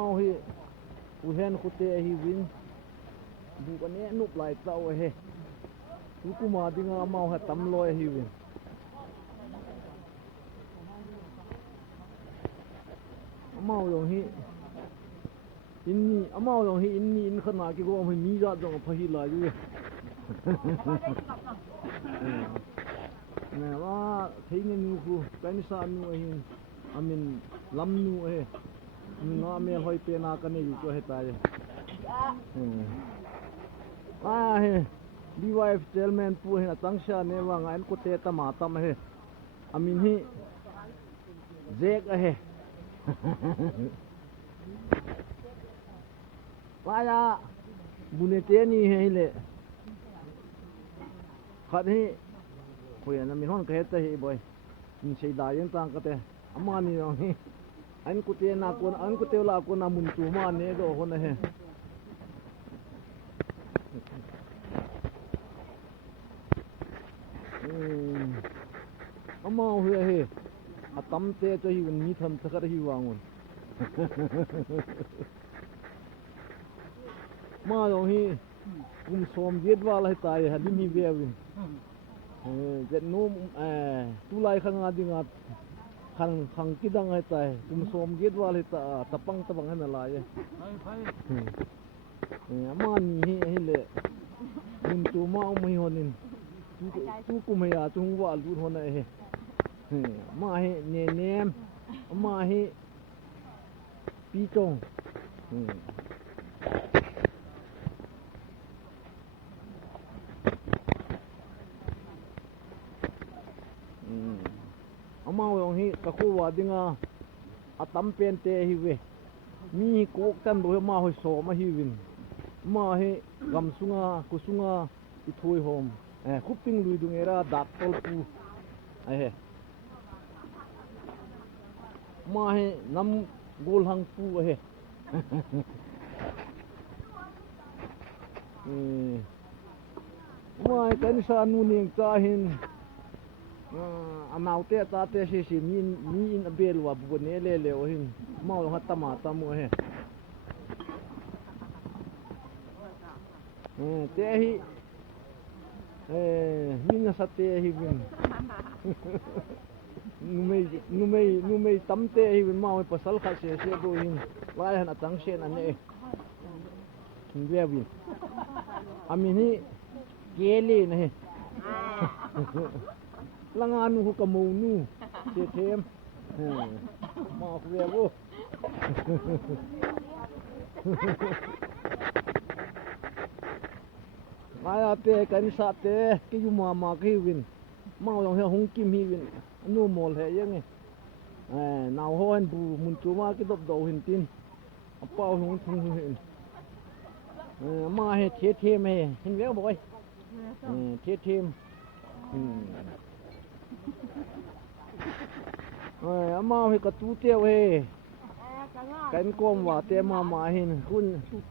mau hi u hen khu te hi win bu kan ne nup lai tau he tu ku ma dinga mau ha tam loi hi win mau yong hi inni amao yong hi inni in khana ki go mi mi ja jong pha hi la yu ne wa thei ne nu ku kan sa nu hin amin lam nu he nga me hoi pe na ka ne yu ko he ta ye he DYF chairman pu he tang sha ne wa nga en ko te ta ma tam he amin hi zek a he Paya bunete ni hele khat hi khoya na mi hon ka heta hi boy ni sei da yen tang ka te amani yong hi an ku te na ko an ku te la ko na mun tu ma ne do hon he amao he atam te cho hi ni tham thakar hi wangun ma yong hi kum som yet wa lai tai ha ni ve win jet no tu lai khanga dinga khang kidang hai tai kum som yet wa lai ta tapang han la ye ma ni hi le mun tu ma mai honin tu kum ya chung wa lu hon he ma he ne nem ma he pi chong amao yong hi ka khu wa dinga atam pen te hi we mi ko tan do ma hoi so ma hi win ma he gam sunga kusunga I thoi hom khuping lui dung era dak tol pu he ma he nam gol hang pu he ma kan sa nu ning cha hin amau te ta te si mi in abel wa bu ne le o hin mau ha ta ma ta mo he te hi min na sa te hi win nu mei tam te hi win mau pasal kha se do hin lai han atang sen an ne ve win amini kele ne he langan hu ka mo nu te them ma ku ve wo maya te kan sa te ki yu ma ki win ma yong he hong kim hi win nu mol he yang naw ho han bu mun tu ma ki dop do hin tin apa hong thung hin ma he the them he hin ve boy the them ama he ka tu te we kan kom wa te ma hin kun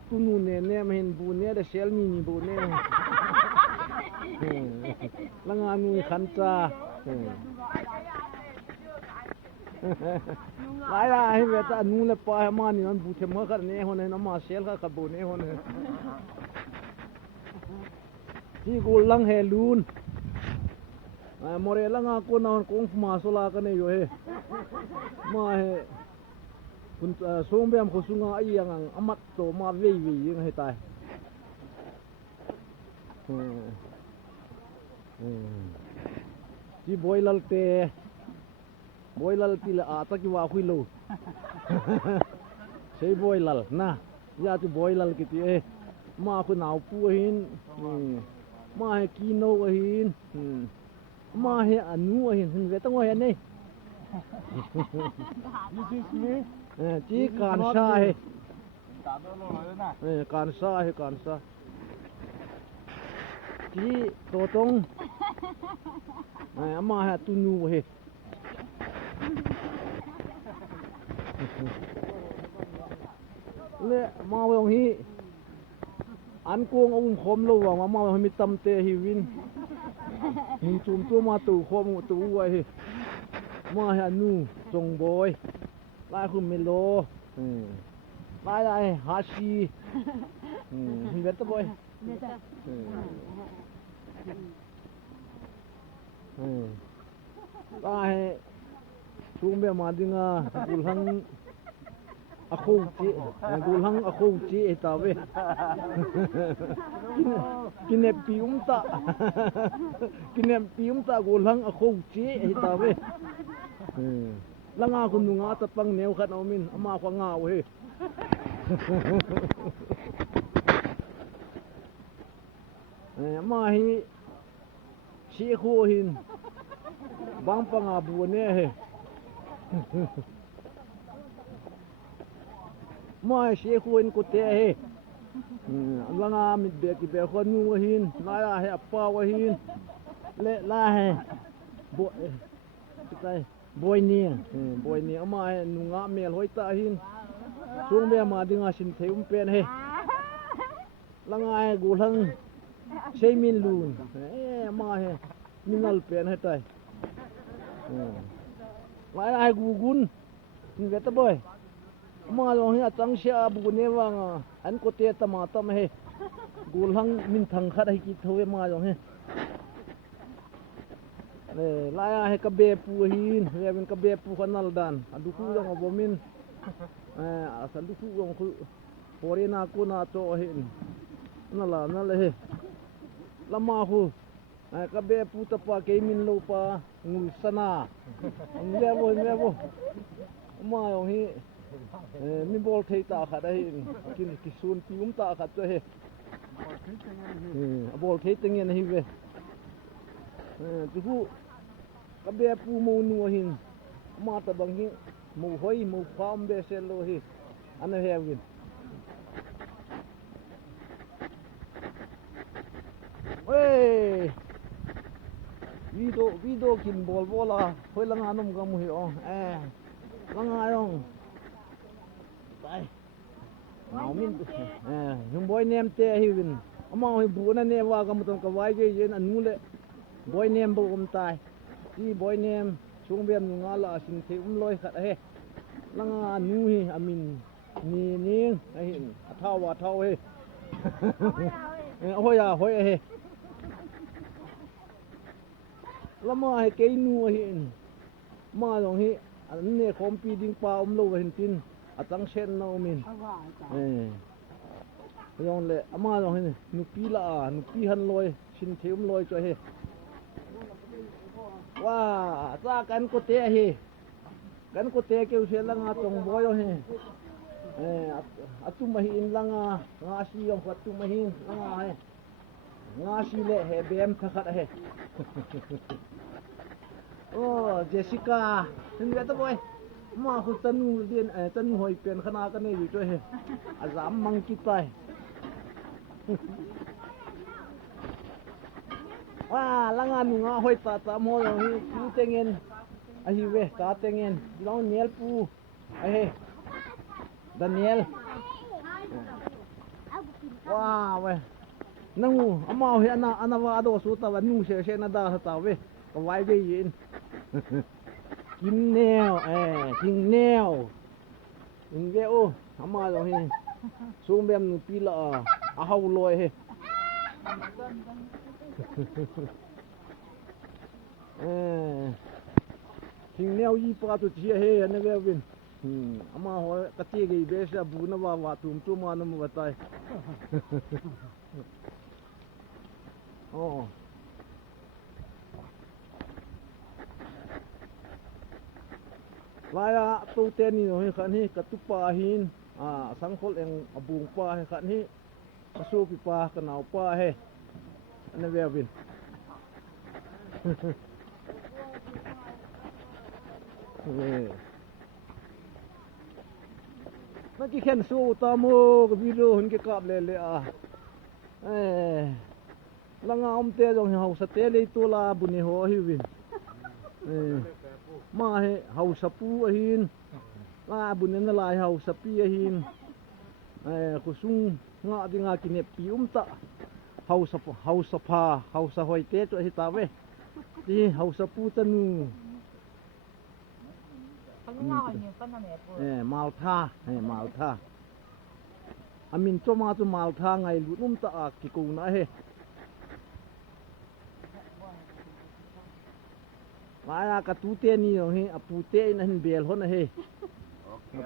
tu nu ne hin bu ne da sel ni bu ne langa nu khan cha lai la hi ve ta nu le pa ma ni an bu the ma kha ne hon na ma sel kha bu ne hon ti go lang he lun more langa ko na kong ma so la ka ne yo he ma he kun sombeam khosunga ayang amat to ma ve yeng he tai ji boilal ti la ata ki wa khui lo sei boilal na ya tu boilal ki ti ma khu naw pu hin ma he ki no hin ma he anu hin ve tang he nei this is me ji kan sa he kan sa ji to tong ma ha tu nu he le ma yong hi an kong khom lo wa ma mi tam te hi win hin chum tu ma tu khom tu wa he ma ha nu chong boy la khu me lo ลายหาชีเวตบ่อยลายชุงเบมาดิงากุลหังอะคูจิกุลหังอะคูจิตาเวกินเนปิอุมตะกินเนปิอุมตะกุลหังอะคูจิตาเวละงาคุณนุงาตะปังแนวคันเอามินอามาควางาเว้ยมาhiชีคูหินบางปังอาบัวเนี่ยเฮมาชีคูหินกุเตะเฮละงามิดเบกิเบคอนนูหินลายเฮอปาวหินเลลาเฮบ่ไตบอยเนี่ยเอามานุงาเมลหอยตาหินช่วงเบมาดิงาสินเทอุมเป็นเฮละงากูลังใช้มินลูนมาเฮมินัลเป็นให้ตายหลายกูกุนนี่เวตบ่อยมาลงเฮจังเสียบุเนวังอันโกเตตมาตมเฮกูลังมินทังคัดให้กิทเวมาลงเฮลายให้กะเบปูหินเวเป็นกะเบปูคันนัลดันอันดุคูจังบ่มินสันดุคูจังคือโหเรนากูนาโตเฮนั่นล่ะเฮละมาฮูกะเบปูตะปาเกมินโลปางูสนาเวบ่มาลงเฮมีบอลเทตาขัดได้กินกิซูนปิอุมตาขัดตัวเฮบอลเทตงเงี้ยนะฮิเวจุกะเบปูมูนัวหินมาตะบังหิมูหอยมูฟามเบเซโลฮิอันนั้นเฮวินเว้ยวีโดกินบอลล่ะเฮ้ยละงานมกะมุหิอ๋อละงายองไปเอามินหุมบอยเนมเตฮิวินอมาให้บูนั่นเนี่ยว่ากำต้องกะไว้เย็นอันนู้นแหละบอยเนมบ่ตายที่บอยเนมช่วงเบียมงาละสินเทอุมลอยขัดเฮละงานูฮิอามินนี่ไอ้เท่าว่าเท่าเฮโอ้ยโหยเฮละมาให้เกนูหินมาลงหิอันนี้คอมปีดิงปาอมโลเห็นตินอะตังเชนนาอมินยองเลยมาลงหินุปีละนุปีหันลอยชินเทอุมลอยจ่อยเฮว้าซากันโกเตเฮกันโกเตเกวเชลังอาตงบอยเฮอะตุมหินลังงาชียองฟัตุมหินลังเฮงาชีเลเฮเบมทักเฮโอ้เจสสิก้าถึงเวตบ่อยมาคุตนูเรียนตันหอยเปลี่ยนคณะกันนี่อยู่ด้วยเฮอะซามมังกิตายว้าละงานงาหอยตาตามโหนี่ปูเตงเงินอะฮิเวกาเตงเงินลองเนียลปูไอ้เฮดานิเอลว้าเว้นังอามาเฮอันาวาโดสุตะวันนูเชนะดาตาเวก็ไว้เวยินกินแนวกินแนวอินเวโออามาลงเฮซูมเบมปีละอะฮาวลอยเฮกินแนวยีปาตุเชียเฮนะเววินอามาโหกะติเกเบชะบูนะวาตุมตุมานมวะตายโอ้ลายตูเตนนี่เฮคันนี้กะตุปาหินสังคลเองอบุงปาเฮคันนี้กะสูปิปากะนาวปาเฮอันนั้นเววินนักกีฬาสู้ตามโมกับวิโรหุ่นเกกาบเลยละงามเตะจงเฮาสเตะเลยตัวลาบุญหัวหิวินมาให้เฮาสปูหินลาบุญนั่นลายเฮาสปีหินกุซุงงาดิงากินเนปิอุมตะเฮาสพาเฮาสหอยเตะตัวหิตาเวที่เฮาสปูตะนูมาลท่า amin choma chu mal tha ngai lunum ta ak ki ku na he maya ka tu te ni ho he apu te in han bel ho na he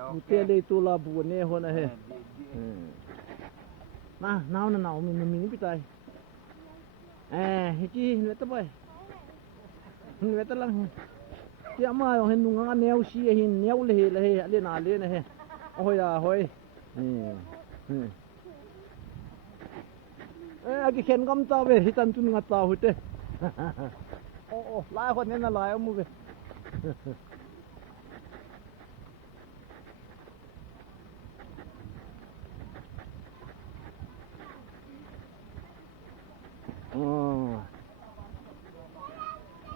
apu te le tu la bu ne ho na he na naw na naw min min pi tai he chi ne ta bai ne ta lang ti ama ho hen nunga neu si hin neu le le na le na he oi ya hoi aki khen gam ta ve hitan tun nga ta hu te lai hot ne na lai amu ve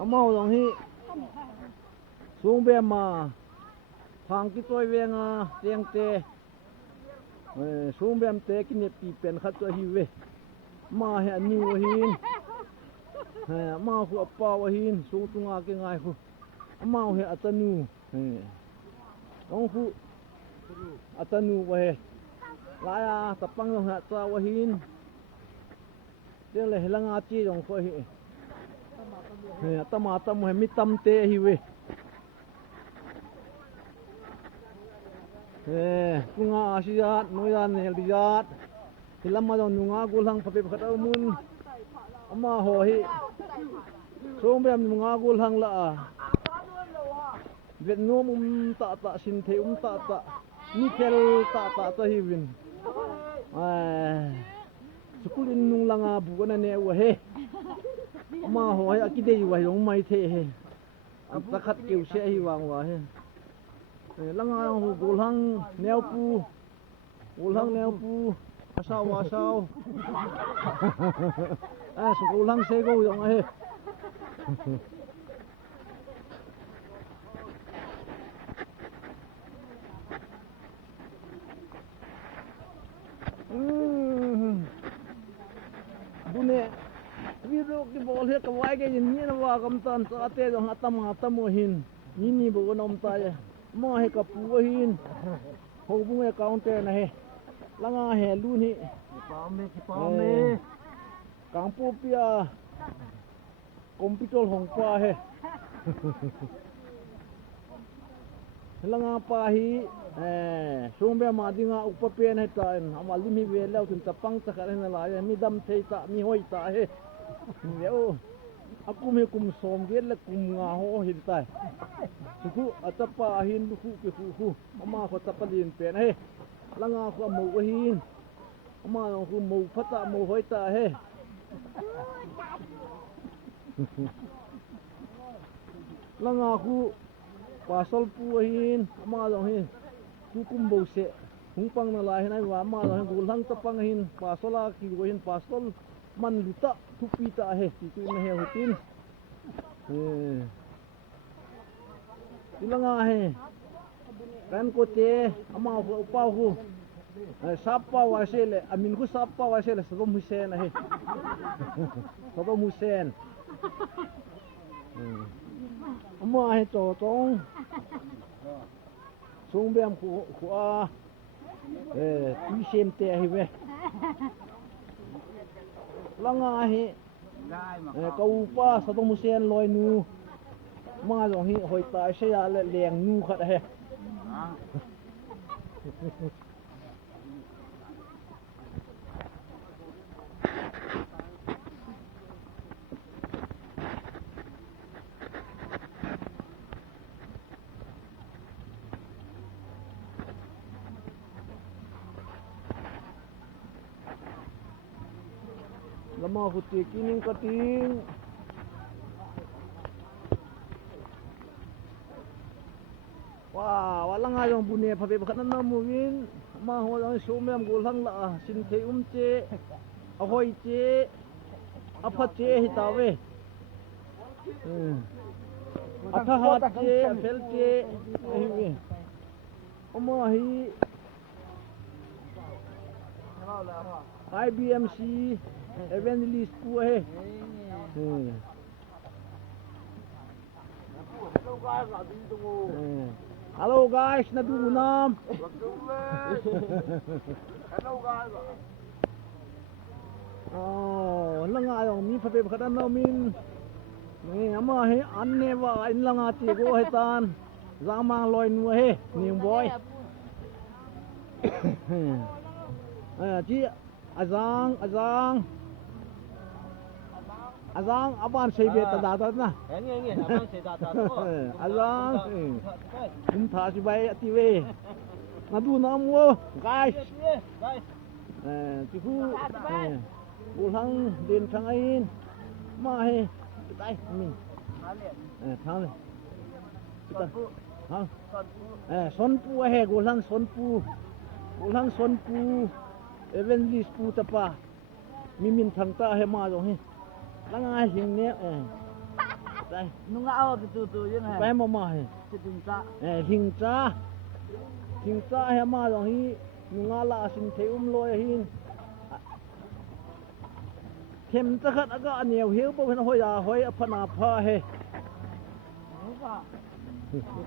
amau dong hi sung be ma phang ki toi ve nga tiang te sung bem te ki ne pi pen khat to hi ve ma he anu hin ma hu apa wa hin sung tunga ke ngai hu ma he atanu dong hu atanu wa he la ya tapang ha cha wa hin de le helanga chi dong ko hi tama tamu he mitam te hi we kunga asiat noyan ne liat hilama dong nunga gulang phape khat mun ama ho hi sombem nunga gulang la vietnam ta sin the ta ni tel ta hi win sukulin nung langa bu na ne wa he ama ho hi akide wa yong mai the he ta khat kiu se hi wang wa he langa hu gulang neu pu asau su gulang se go yong he bune viro ki bol he ka wai ge ni na wa kam tan sa te dong atam hin ni bo nom ta ye ma he ka pu hin ho bu nge counter na he langa he lu ni pa me kang pu pia kompitol hong pa he langa pa hi sungbe ma dinga upa pe na ta ama limi ve lau tin tapang ta kha na la mi dam thei ta mi hoi ta he yo akum he kum som ge la kum nga ho hin tai su atapa hin lu ku ama kho tapalin pe na he langa kho mo wa hin ama khu mo phata mo hoi ta he langa khu pasal pu hin ama lo hin kum bo se hung pang na la hin ai wa ma lo hin gulang tapang hin pasola ki go hin pasol man luta thupi ta he ti tu na he hutin ilanga he kan ko te ama ho pa hu sapa wa sele amin ku sapa wa sele Saddam Hussein he Saddam Hussein ama he to tong sung bem khu a tu sem te hi ve langa he ka upa Saddam Hussein loi nu ma lo hi hoi ta se ya le leng nu khat he lama huti kining kating wala nga yung bune phabe bakhat na mo win ma ho lang sumem gulang la sin the che ahoi che apha che hitawe atha hat che fel che hi oma hi IBMC evangelist pu he Hello guys, nadunam. Hello guys. Oh, langa ayong mi phabe khadan no min. Ni ama he anne wa in langa ti go he tan. Zamang loi nu he, ning boy. Ji azang aban sebe ta da da na. Nge aban se da da ko. Azang. Kum tha si bai ati we. Nadunam wo guys. Guys. Chi hu ulang din sangain. Ma he. Tai min. Thang le. Kita. Hang. Son pu he ulang son pu. Ulang son pu. Even this pu ta pa. Mi min thang ta he ma jong he. Langa hing ne Tai. Nunga aw tu yang hai. Pai ma he. Ting sa. Hing cha. Hing cha he ma jong hi. Nunga la sin the loi hin. Thêm ta khat aga aneu heu bo hen hoi ya hoi phana pha he.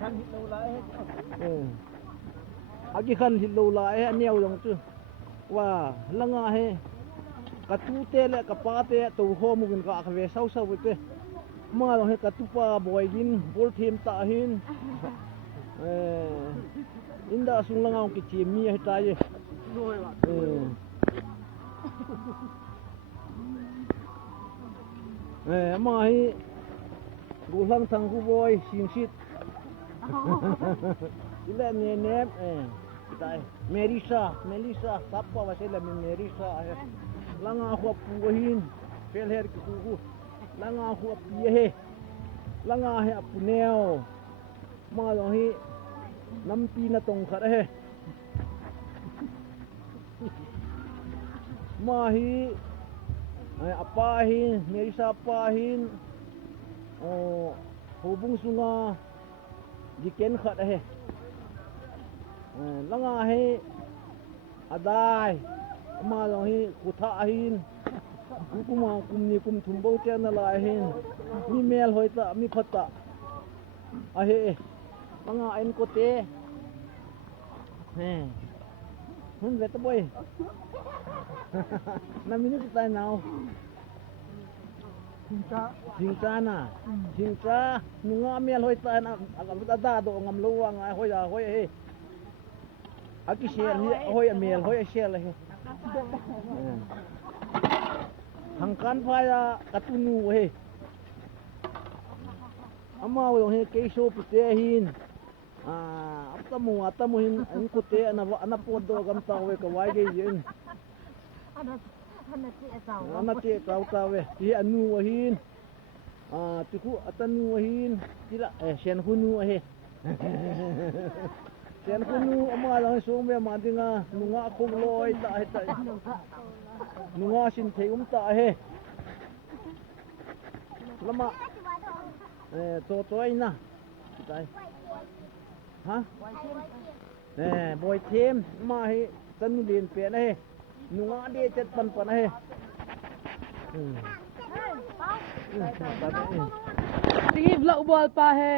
Kan hit lo lai. Agi khan hit lo lai aneu jong chu. Wa langa he. Ka tu te le ka pa te to ho mu bin ka ka ve sau sau te. Ma lo he ka tu pa boy gin bol thêm ta hin. Inda sung langa ki chi mi he ta ye. Loi wa. Ma hi gulang thang hu boy sing sit. Ila ne nep tai Melissa sappa wa sela min Melissa langa hu pu hin fel her ki hu langa hu pi he langa he pu neo ma lo hi nam pi na tong khat he ma hi apa hin Melissa apa hin hubung sunga diken khat he langa he adai ma lo hi khutha hin kuma kumni kum thumbo chen la hin mi mel hoi ta mi phata a he langa en ko te hun vet boy na minute ta now Cinta na. Cinta nunga mel hoi ta na da do ngam lo wa ngai hoi ya hoi he. Aki shel hi hoi mel hoi shel he. Hangkan pha ya katunu he. Ama wo he ke so pute hin. Atamu hin an ko te ana pod do gam ta we ka wai ge yin. Ana te ta we ti anu wa hin. Tiku atanu wa hin. Tila sen hunu he. Sen hunu ama la so me ma dinga nunga khong loi ta he ta. Nunga sin the ta he. Lama to ina. Tai. Ha? Boy team ma he tanu din pe na he. Nunga de chat pan he. Sige, vlog ball pa he.